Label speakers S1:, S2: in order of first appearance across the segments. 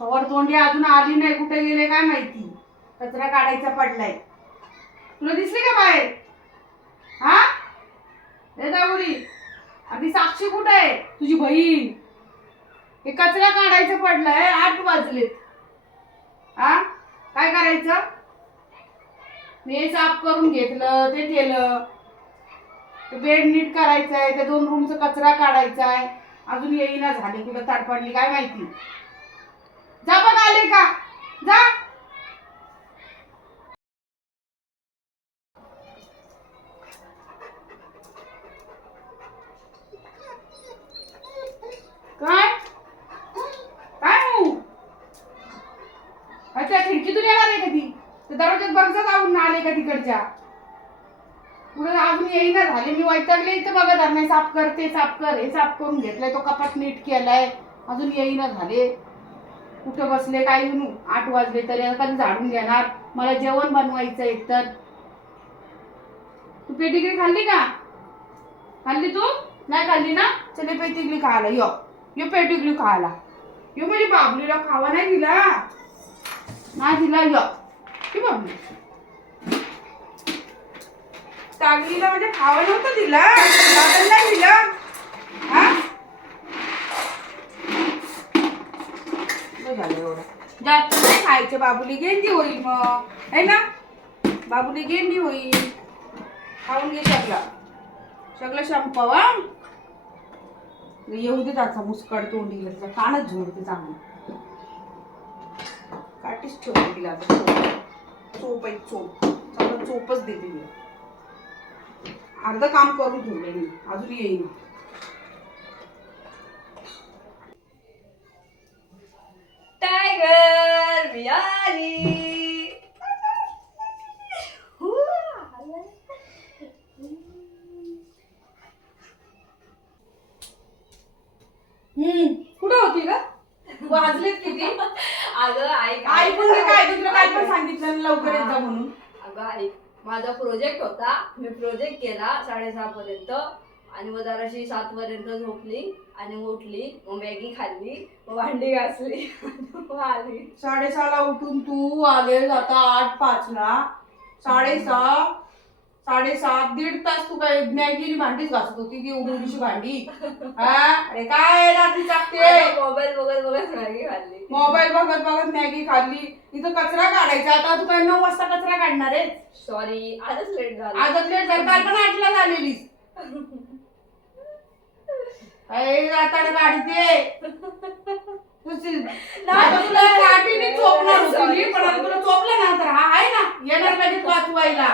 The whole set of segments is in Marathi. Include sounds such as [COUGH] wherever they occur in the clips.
S1: खबर तोंडी अजून आली नाही कुठे गेले काय माहिती? कचरा काढायचा पडलाय. तुला दिसली का बाहेर? हा? रे दाऊरी आधी साक्षी कुठे आहे? तुझी बहीण. हे कचरा काढायचं पडलंय आठ वाजलेत. हा? काय करायचं? मी हे साफ करून घेतलं ते केलं. ते बेड नीट करायचंय त्या दोन रूमचा कचरा काढायचा आहे अजून येईना झाले कुठं ताडपडली काय माहिती? आले का? जा. काय? काय हो? अच्छा खिडकीतून येणार आहे कधी ते? दरवाज्यात बघजा आले का तिकडच्या? पुढे अजून येईना झाले. मी वैतागले इथं बघा धरणे साफ कर ते साफ कर हे साफ करून घेतलंय. तो कपाट नीट केलाय. अजून येईना झाले. कुठं बसले काय येऊन आठ वाजले तरी आता झाडून घेणार. मला जेवण बनवायचं एकतर. तू पेटिग्री खाल्ली का? खाल्ली तू? नाही खाल्ली ना? चले पेटिग्री खायला यो. यो पेटिग्री खायला. यो माझी बाबलीला खावा नाही दिला. नाही दिला यो. की बाबली. चांगलीला म्हणजे खावा नव्हतं दिला. नाही दिला. हा? जास्त झालं एवढं. जास्त नाही खायचं बाबुली गेंदी होईल मग. है ना? बाबुली गेंदी होईल. खाऊन घे सगळं. सगळं संपवा येऊ दे त्याचा मुस्कड तोंडी त्याचा कानच झोडते चांगलं. काटीच ठेवून तिला चोप आहे चोप. चांगलं चोपच देते मी. अर्ध काम करून ठेवलं मी. अजून येईन.
S2: टायगर मी आली
S1: हम्म. कुठं होती का वाजलेत किती?
S2: अगं ऐक.
S1: ऐकून काय तुला काय पण सांगितलं लवकर येत जा म्हणून.
S2: अगं ऐक. माझा प्रोजेक्ट होता. मी प्रोजेक्ट केला साडेसहा पर्यंत आणि मग जराशी सात पर्यंत झोपली आणि मग उठली मग मॅगी खाल्ली मग भांडी घासली [LAUGHS] मग आली.
S1: साडेसहाला उठून तू आले आता आठ पाच ला साडेसहा साडेसात दीड तास तू काय मॅगी भांडीच घासत होती ती उडीची भांडी? हा? अरे काय रात्री टाकते
S2: मोबाईल बघत बघत मॅगी खाल्ली.
S1: मोबाईल बघत बघत मॅगी खाल्ली. इथं कचरा काढायचा आता तू काय नऊ वाजता कचरा काढणार आहे
S2: सॉरी आजच लेट झालं.
S1: आजच लेट झाली काल पण आठला झालेलीस. अरे आता काढते तुझी- [LAUGHS] आता तुला काठीने चोपणार होती. मी, पण आता तुला चोपलं ना तर हा आहे ना? येणार लगेच वाचवायला.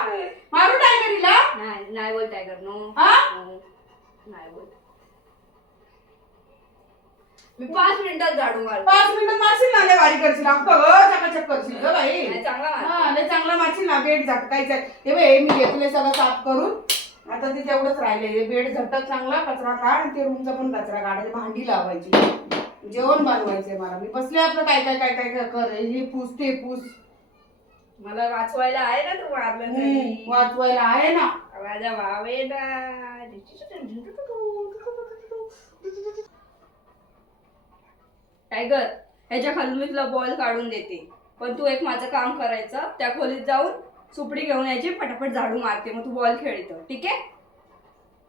S1: मारू टायगरीला
S2: नाही नाही बोल टायगर नो
S1: हा?
S2: नो. नाही बोल. मी पाच मिनिटात झाडू मारतो.
S1: पाच मिनिटं मारशील ना लय भारी करशील. अख्खं चकाचक करशील ग बाई.
S2: नाही, चांगला मारतो.
S1: हा लय चांगला मारशील ना बेड झटकायचा हे बाई मी घेतले सगळं साफ करून. आता ते तेवढंच राहिले बेड झटक चांगला कचरा काढ आणि ते रूमचा पण कचरा काढायचा भांडी लावायची. जेवण बनवायचंय मला. मी बसले आपलं काय काय काय काय काय कर हे पूस ते पूस.
S2: मला वाचवायला आहे ना तू तरी.
S1: वाचवायला आहे ना.
S2: माझ्या भावेला टायगर ह्याच्या खालून मी तुला बॉल काढून देते. पण तू एक माझं काम करायचं त्या खोलीत जाऊन सुपडी घेऊन यायची पटापट झाडू मारते. मग तू बॉल खेळतो. ठीक आहे?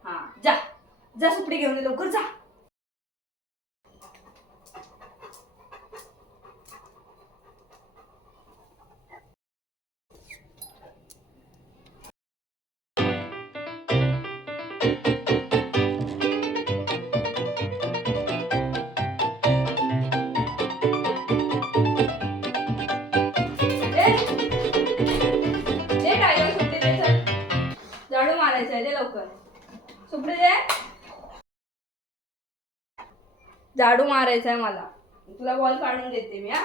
S2: हा जा. जा सुपडी घेऊन ये लवकर जा. झाडू मारायचा आहे मला. तुला बॉल काढून देते मी हा?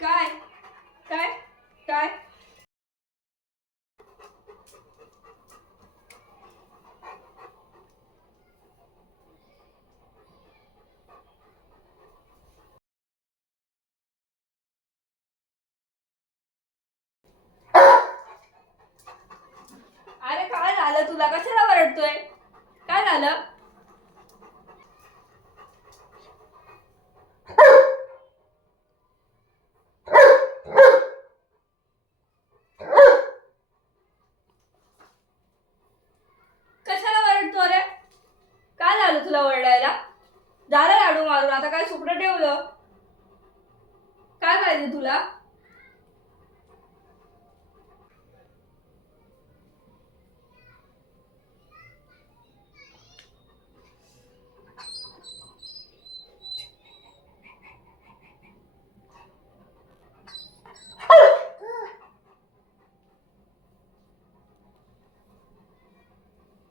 S2: काय? काय? काय? अरे काय झालं? तुला कशाला वरडतोय? काय झालं कशाला वरडतो रे काय झालं तुला वरडायला झालं लाडू मारून आता काय सुकडं ठेवलं काय पाहिजे तुला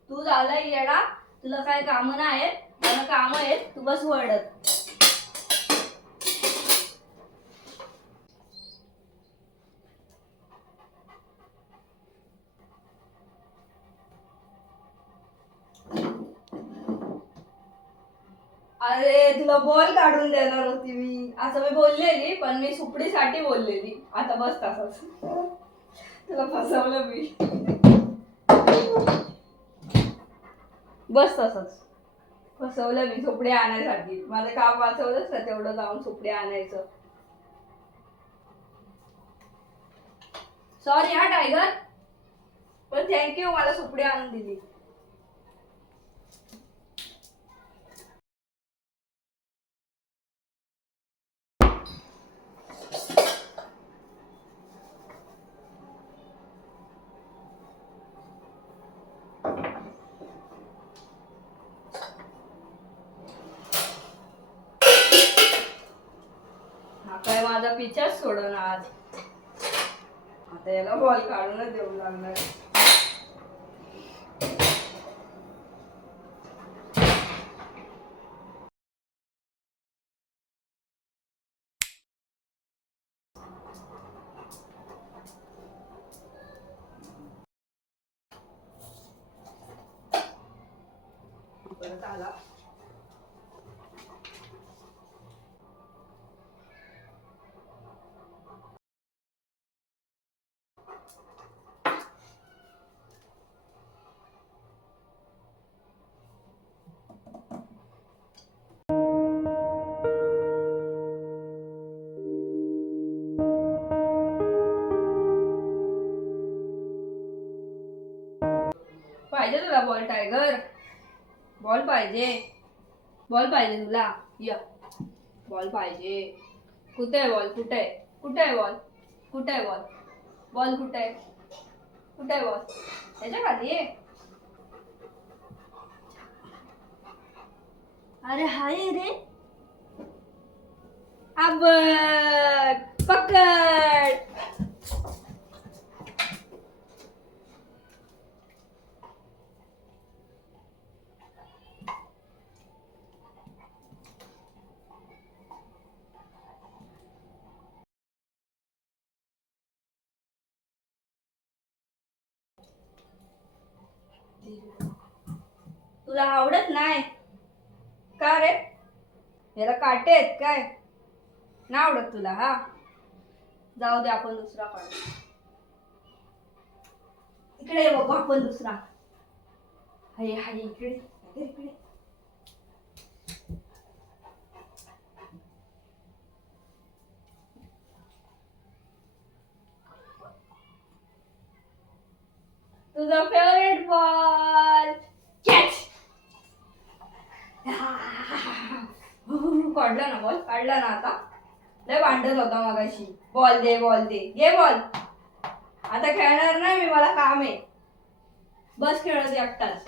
S2: तू झालाय येडा. तुला काय काम नाही आहेत मला काम आहेत. तू बस वरडत अरे तुला बॉल काढून देणार होती मी. असं मी बोललेली पण मी सुपडीसाठी बोललेली. आता बस तसंच. तुला फसवलं मी. बस तसंच. फसवलं मी सुपडे आणायसाठी. माझं काम वाचवलंच ना तेवढं जाऊन सुपडे आणायचं. सॉरी हा टायगर पण थँक्यू मला सुपडे आणून दिली. माझा पिचाच सोडून आज. आता याला बॉल काढूनच देऊ लागणार. परत आला. तुला बॉल टायगर बॉल पाहिजे. बॉल पाहिजे तुला. या. बॉल पाहिजे. कुठे आहे बॉल कुठे आहे? कुठे आहे बॉल कुठे आहे बॉल बॉल कुठे आहे? कुठे आहे बॉल त्याच्याखाली आहे अरे हाय रे. अब पकड. तुला आवडत नाही? का रे? याला काटे आहेत काय? नाही आवडत तुला हा? जाऊ दे आपण दुसरा काढू. इकडे बघू आपण दुसरा. हाय हाय इकडे. इकडे इकडे. तुझा फेवरेट बॉल काढला ना बॉल काढला ना आता. लय भांडत होता मगाशी. बॉल दे बॉल दे. घे बॉल. आता खेळणार नाही मी मला काम आहे. बस खेळत एकटाच.